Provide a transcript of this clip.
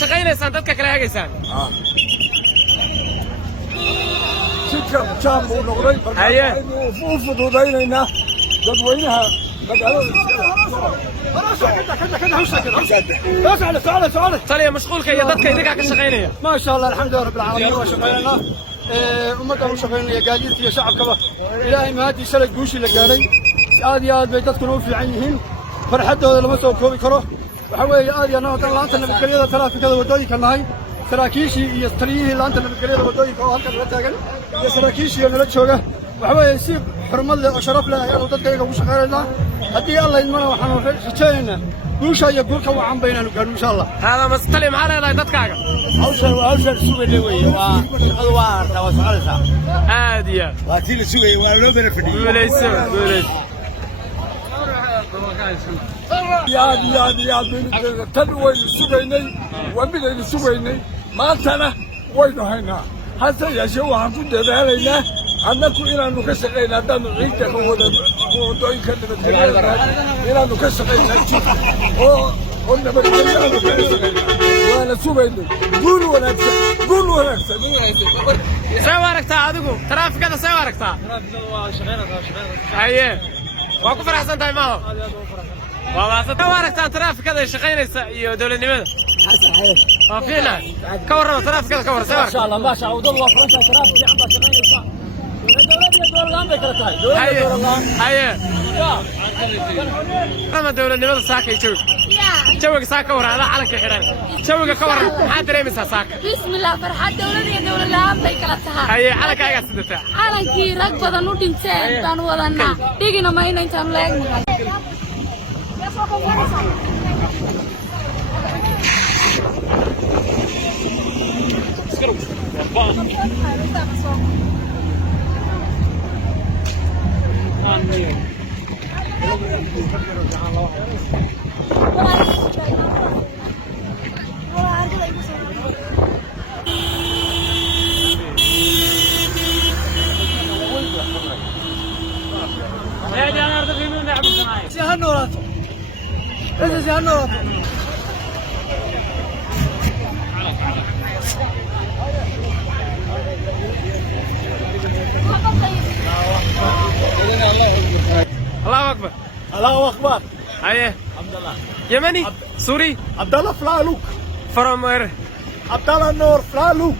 shaqaynaysaan dadka kale hagaysaan jidka jaam uu noqday u fududaynayna dadweynaha magaalada taliya mashquulka iyo dadka idinkaa ka shaqaynaya ما شاء الله الحمد لله رب العالمين وشقينا ummadda u shaqaynaya gaadiidka iyo shacabkaba ilaahay mahadii shalay guushii la gaaray aad iyo aad bay dadkuna u fiican yihiin farxaddooda lama soo koobi karo waxa weeye aad iyo annaga laanta nabadgelyada taraafikada waddooyinka nahay saraakiishii iyo taliyihii laanta nabadgelyada waddooyinka oo halkan nala taagan iyo saraakiishii oo nala jooga waxa weeye si xurmad leh oo sharaf leh ayaanu dadkayga ugu shaqaynaynaa haddii alla idmana waxaanu rajaynaynaa guusha iyo guurka wacan baynaanu gaadhin insha allah hada mas taliya maxaa leedahay dadkaaga hawshan sugayna weeye waa shaqadu waa artaa waa soconaysaa aad iyo waa tii la sugayay waa loo bera fadhiyey guulayso aad baynu tan waynu sugaynay waa midaynu sugaynay maantana waynu haynaa hase yeeshee waxaan ku dadaalaynaa annaku inaanu ka shaqayna haddaanu ciidda ka wada waddooyinka nabadgelyada inaanu ka shaqaynaa oo nabadgelyaanu kaga shaqaynaa waana sugaynay guul wanaagsan see u aragtaa adigu taraafikada see u aragtaa haye waa ku faraxsan tahay maaho waa maasanta u aragtaa taraafikada ay shaqaynaysa iyo dowladnimada waa fiina ka warrama taraafikada ka warran ما شاء الله ما شاء الله ودول وفرنسا ترافيك عم بشقينيسا دولة bay kala tahay haye ama dowladnimada saaka iyo jawiga saaka warra adaa calanka xiran jawiga ka warran maxaa dareemaysaa saaka bismillah farxad dowladda iyo dowlad la'aan bay kala tahay haye calankaagaa sidataa calankii rag badan u dhinteen baan wadanaa dhigina mayna intaan la egnahay الله أكبر الله أكبر haye الحمد لله Yemeni Suri عبد الله فلالوك from where عبد الله نور فلالوك